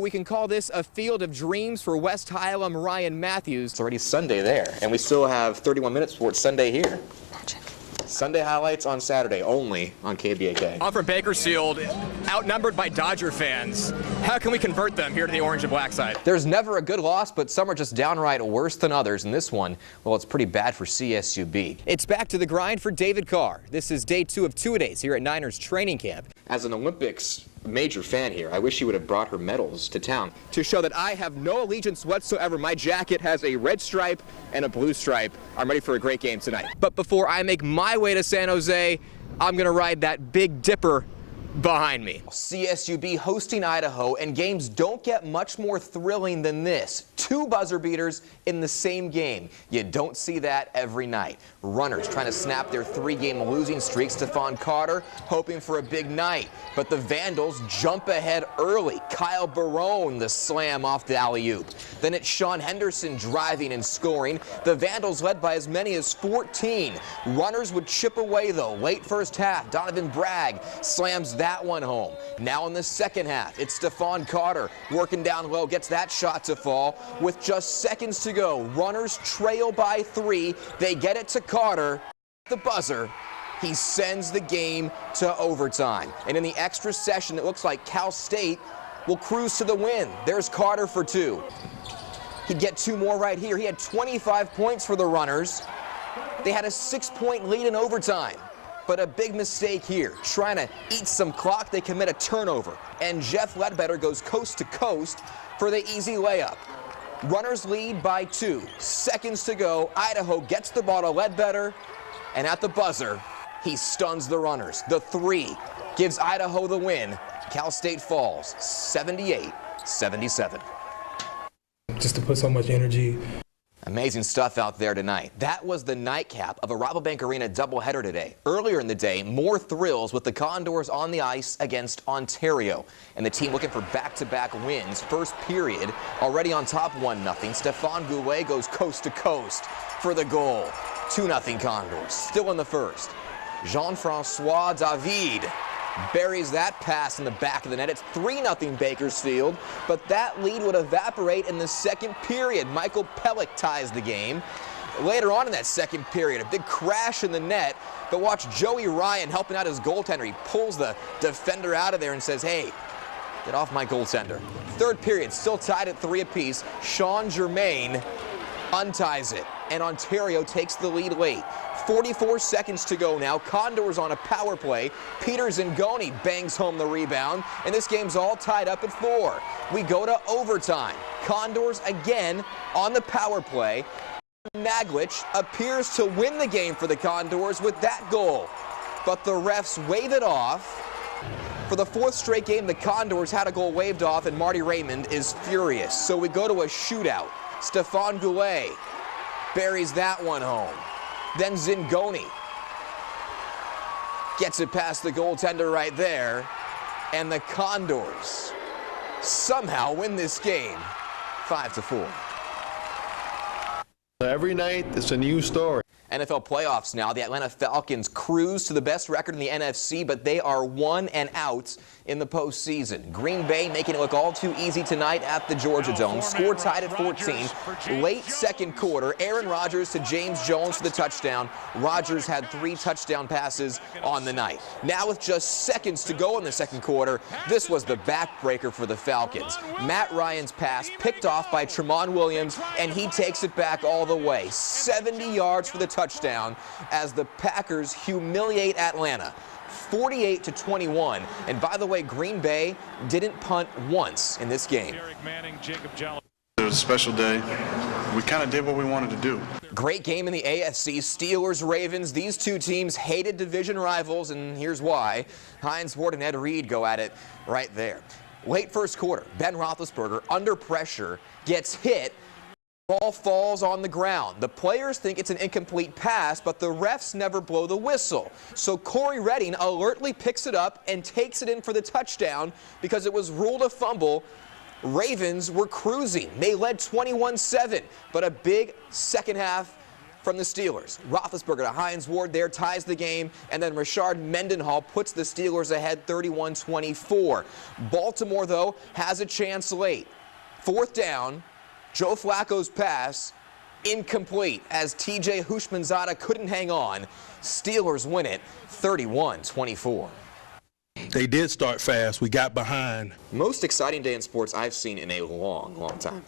We can call this a field of dreams for West High alum Ryan Matthews. It's already Sunday there, and we still have 31 minutes before it's Sunday here. Magic. Sunday highlights on Saturday only on KBAK. I'm from Bakersfield, outnumbered by Dodger fans. How can we convert them here to the orange and black side? There's never a good loss, but some are just downright worse than others. And this one, well, it's pretty bad for CSUB. It's back to the grind for David Carr. This is day 2 of 2-a-days here at Niners training camp. As an Olympics major fan here, I wish she would have brought her medals to town. To show that I have no allegiance whatsoever, my jacket has a red stripe and a blue stripe. I'm ready for a great game tonight. But before I make my way to San Jose, I'm going to ride that Big Dipper behind me. CSUB hosting Idaho, and games don't get much more thrilling than this. 2 buzzer beaters in the same game. You don't see that every night. Runners trying to snap their 3-game losing streak. Stephon Carter hoping for a big night, but the Vandals jump ahead early. Kyle Barone the slam off the alley-oop. Then it's Sean Henderson driving and scoring. The Vandals led by as many as 14. Runners would chip away though. Late first half, Donovan Bragg slams that one home. Now in the second half, it's Stephon Carter working down low, gets that shot to fall. With just seconds to go, Runners trail by 3. They get it to Carter, the buzzer. He sends the game to overtime. And in the extra session, it looks like Cal State will cruise to the win. There's Carter for 2. He'd get 2 more right here. He had 25 points for the Runners. They had a 6-point lead in overtime. But a big mistake here. Trying to eat some clock, they commit a turnover. And Jeff Ledbetter goes coast to coast for the easy layup. Runners lead by 2. Seconds to go. Idaho gets the ball to Ledbetter. And at the buzzer, he stuns the Runners. The 3 gives Idaho the win. Cal State falls 78-77. Just to put so much energy. Amazing stuff out there tonight. That was the nightcap of a Rabobank Arena doubleheader today. Earlier in the day, more thrills with the Condors on the ice against Ontario. And the team looking for back-to-back wins. First period, already on top 1-0. Stephon Goulet goes coast to coast for the goal. 2-0 Condors, still in the first. Jean-Francois David buries that pass in the back of the net. It's 3-0 Bakersfield, but that lead would evaporate in the second period. Michael Pellick ties the game. Later on in that second period, a big crash in the net, but watch Joey Ryan helping out his goaltender. He pulls the defender out of there and says, hey, get off my goaltender. Third period, still tied at 3 apiece. Sean Germain unties it, and Ontario takes the lead late. 44 seconds to go now. Condors on a power play. Peter Zingoni bangs home the rebound, and this game's all tied up at 4. We go to overtime. Condors again on the power play. Naglich appears to win the game for the Condors with that goal, but the refs wave it off. For the 4th straight game, the Condors had a goal waved off, and Marty Raymond is furious. So we go to a shootout. Stephon Goulet buries that one home. Then Zingoni gets it past the goaltender right there, and the Condors somehow win this game 5-4. Every night, it's a new story. NFL playoffs now. The Atlanta Falcons cruise to the best record in the NFC, but they are 1 and out in the postseason. Green Bay making it look all too easy tonight at the Georgia Dome. Score tied at 14. Late second quarter, Aaron Rodgers to James Jones for the touchdown. Rodgers had 3 touchdown passes on the night. Now with just seconds to go in the second quarter, this was the backbreaker for the Falcons. Matt Ryan's pass picked off by Tramon Williams, and he takes it back all the way. 70 yards for the touchdown as the Packers humiliate Atlanta. 48-21. And by the way, Green Bay didn't punt once in this game. It was a special day. We kind of did what we wanted to do. Great game in the AFC. Steelers, Ravens. These 2 teams hated division rivals, and here's why. Hines Ward and Ed Reed go at it right there. Late first quarter, Ben Roethlisberger under pressure gets hit. Ball falls on the ground. The players think it's an incomplete pass, but the refs never blow the whistle. So Corey Redding alertly picks it up and takes it in for the touchdown because it was ruled a fumble. Ravens were cruising. They led 21-7, but a big second half from the Steelers. Roethlisberger to Hines Ward there, ties the game, and then Rashard Mendenhall puts the Steelers ahead 31-24. Baltimore, though, has a chance late. 4th down, Joe Flacco's pass, incomplete as TJ Houshmandzadeh couldn't hang on. Steelers win it 31-24. They did start fast. We got behind. Most exciting day in sports I've seen in a long, long time.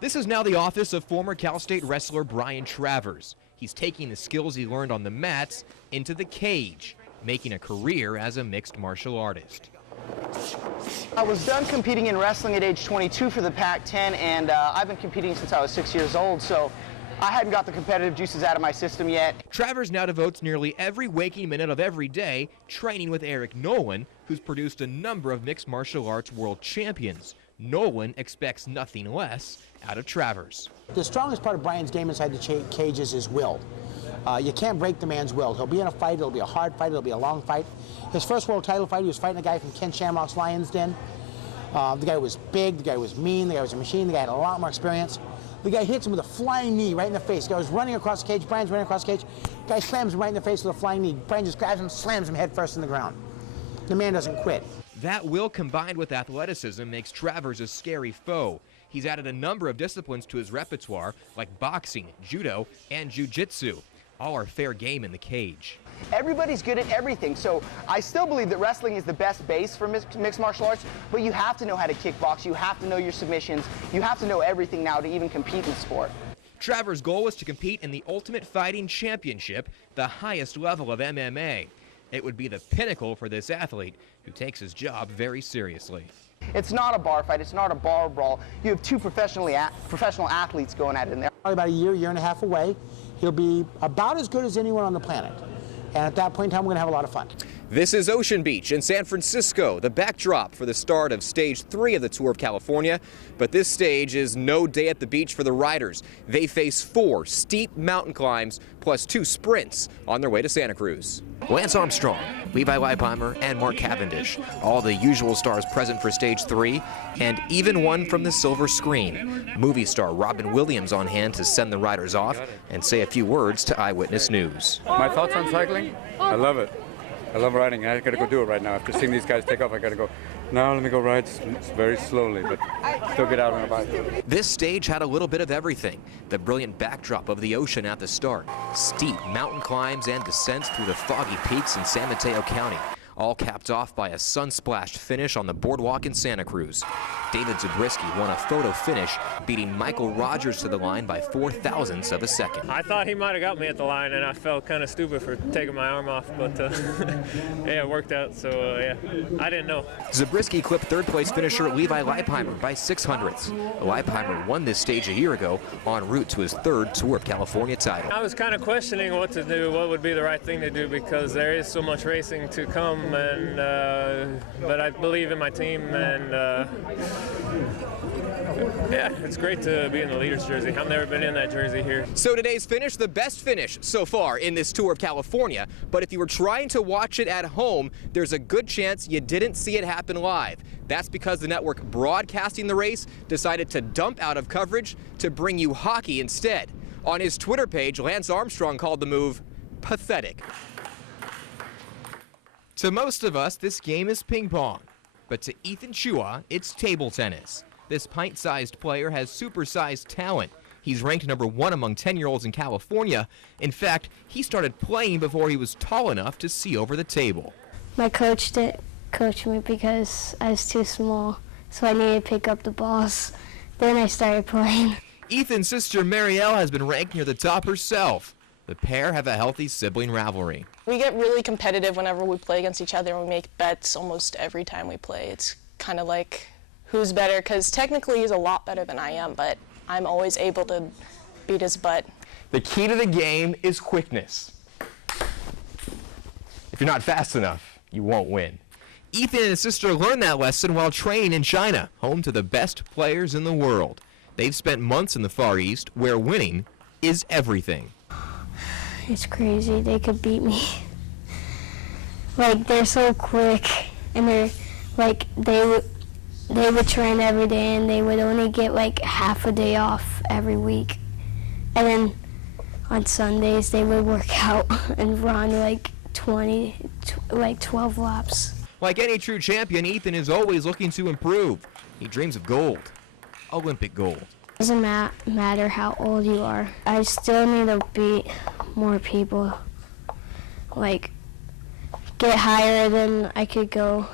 This is now the office of former Cal State wrestler Brian Travers. He's taking the skills he learned on the mats into the cage, making a career as a mixed martial artist. I was done competing in wrestling at age 22 for the Pac-10, and I've been competing since I was 6 years old, so I hadn't got the competitive juices out of my system yet. Travers now devotes nearly every waking minute of every day training with Eric Nolan, who's produced a number of mixed martial arts world champions. Nolan expects nothing less out of Travers. The strongest part of Brian's game inside the cage is his will. You can't break the man's will. He'll be in a fight, it'll be a hard fight, it'll be a long fight. His first world title fight, he was fighting a guy from Ken Shamrock's Lions Den. The guy was big, the guy was mean, the guy was a machine, the guy had a lot more experience. The guy hits him with a flying knee right in the face. The guy was running across the cage, Brian's running across the cage. The guy slams him right in the face with a flying knee. Brian just grabs him, slams him head first in the ground. The man doesn't quit. That will combined with athleticism makes Travers a scary foe. He's added a number of disciplines to his repertoire, like boxing, judo, and jiu-jitsu. All are fair game in the cage. Everybody's good at everything, so I still believe that wrestling is the best base for mixed martial arts, but you have to know how to kickbox, you have to know your submissions, you have to know everything now to even compete in the sport. Travers' goal is to compete in the Ultimate Fighting Championship, the highest level of MMA. It would be the pinnacle for this athlete, who takes his job very seriously. It's not a bar fight, it's not a bar brawl. You have two professional athletes going at it in there. Probably about a year and a half away, he'll be about as good as anyone on the planet. And at that point in time, we're going to have a lot of fun. This is Ocean Beach in San Francisco, the backdrop for the start of Stage 3 of the Tour of California. But this stage is no day at the beach for the riders. They face 4 steep mountain climbs plus 2 sprints on their way to Santa Cruz. Lance Armstrong, Levi Leipheimer, and Mark Cavendish, all the usual stars present for Stage 3, and even one from the silver screen. Movie star Robin Williams on hand to send the riders off and say a few words to Eyewitness News. My thoughts on cycling? I love it. I love riding. I gotta go do it right now. After seeing these guys take off, I gotta go. Now let me go ride very slowly, but still get out on a bike. This stage had a little bit of everything. The brilliant backdrop of the ocean at the start, steep mountain climbs and descents through the foggy peaks in San Mateo County, all capped off by a sun-splashed finish on the boardwalk in Santa Cruz. David Zabriskie won a photo finish, beating Michael Rogers to the line by 0.04 of a second. I thought he might have got me at the line, and I felt kind of stupid for taking my arm off, but yeah, it worked out, so yeah, I didn't know. Zabriskie clipped third-place finisher Levi Leipheimer by 0.06. Leipheimer won this stage a year ago, en route to his 3rd Tour of California title. I was kind of questioning what to do, what would be the right thing to do, because there is so much racing to come, and but I believe in my team, and yeah, it's great to be in the leader's jersey. I've never been in that jersey here. So today's finish, the best finish so far in this Tour of California. But if you were trying to watch it at home, there's a good chance you didn't see it happen live. That's because the network broadcasting the race decided to dump out of coverage to bring you hockey instead. On his Twitter page, Lance Armstrong called the move pathetic. To most of us, this game is ping pong. But to Ethan Chua, it's table tennis. This pint-sized player has super-sized talent. He's ranked number 1 among 10-year-olds in California. In fact, he started playing before he was tall enough to see over the table. My coach didn't coach me because I was too small, so I needed to pick up the balls. Then I started playing. Ethan's sister Marielle has been ranked near the top herself. The pair have a healthy sibling rivalry. We get really competitive whenever we play against each other, and we make bets almost every time we play. It's kind of like who's better, because technically he's a lot better than I am, but I'm always able to beat his butt. The key to the game is quickness. If you're not fast enough, you won't win. Ethan and his sister learned that lesson while training in China, home to the best players in the world. They've spent months in the Far East, where winning is everything. It's crazy. They could beat me. Like, they're so quick, and they're like they would train every day, and they would only get like half a day off every week. And then on Sundays they would work out and run like 12 laps. Like any true champion, Ethan is always looking to improve. He dreams of gold, Olympic gold. Doesn't matter how old you are. I still need to beat more people, like get higher than I could go,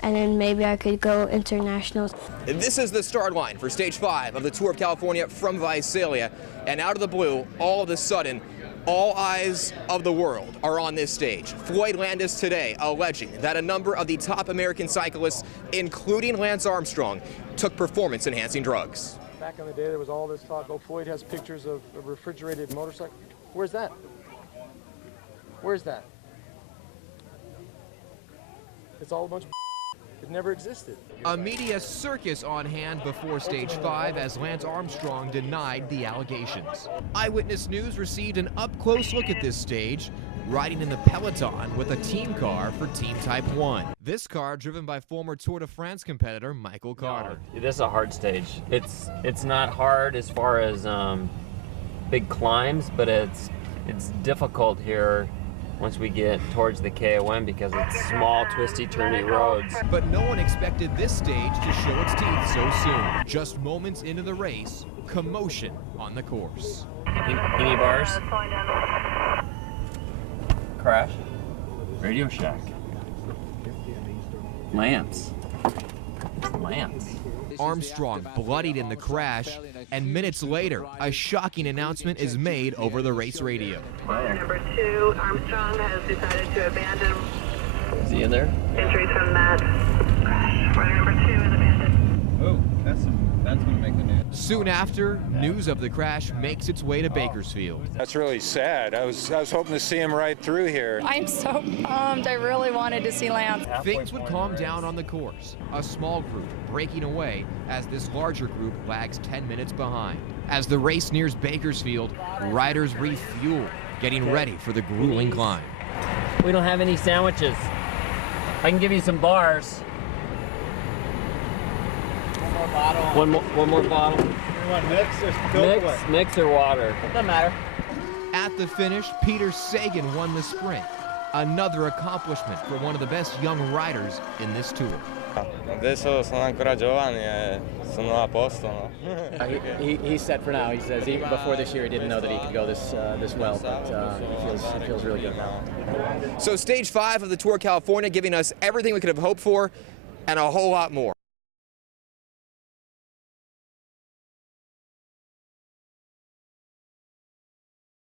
and then maybe I could go international. This is the start line for Stage 5 of the Tour of California from Visalia, and out of the blue, all of a sudden, all eyes of the world are on this stage. Floyd Landis today alleging that a number of the top American cyclists, including Lance Armstrong, took performance-enhancing drugs. Back in the day, there was all this talk, oh, Floyd has pictures of a refrigerated motorcycle. Where's that? Where's that? It's all a bunch of it never existed. A media circus on hand before Stage 5 as Lance Armstrong denied the allegations. Eyewitness News received an up-close look at this stage, riding in the peloton with a team car for Team Type 1. This car driven by former Tour de France competitor Michael Carter. No, this is a hard stage. It's not hard as far as big climbs, but it's difficult here once we get towards the KOM because it's small, twisty, turny roads. But no one expected this stage to show its teeth so soon. Just moments into the race, commotion on the course. Any bars? Crash. Radio Shack. Lance. Armstrong bloodied in the crash, and minutes later, a shocking announcement is made over the race radio. Rider number 2, Armstrong, has decided to abandon. Is he in there? Entries from that crash. Rider number 2 is abandoned. Oh, that's going to make the news. Soon after, news of the crash makes its way to Bakersfield. That's really sad. I was hoping to see him right through here. I'm so bummed. I really wanted to see Lance. Things would calm down on the course. A small group breaking away as this larger group lags 10 minutes behind. As the race nears Bakersfield, riders refuel, getting ready for the grueling climb. We don't have any sandwiches. I can give you some bars. One more bottle. You want mix or Coke? Mix or water. Doesn't matter. At the finish, Peter Sagan won the sprint. Another accomplishment for one of the best young riders in this tour. Adesso sono ancora giovani e sono a posto, no? He's set for now. He says even before this year he didn't know that he could go this well, but he feels really good now. So Stage 5 of the Tour of California giving us everything we could have hoped for and a whole lot more.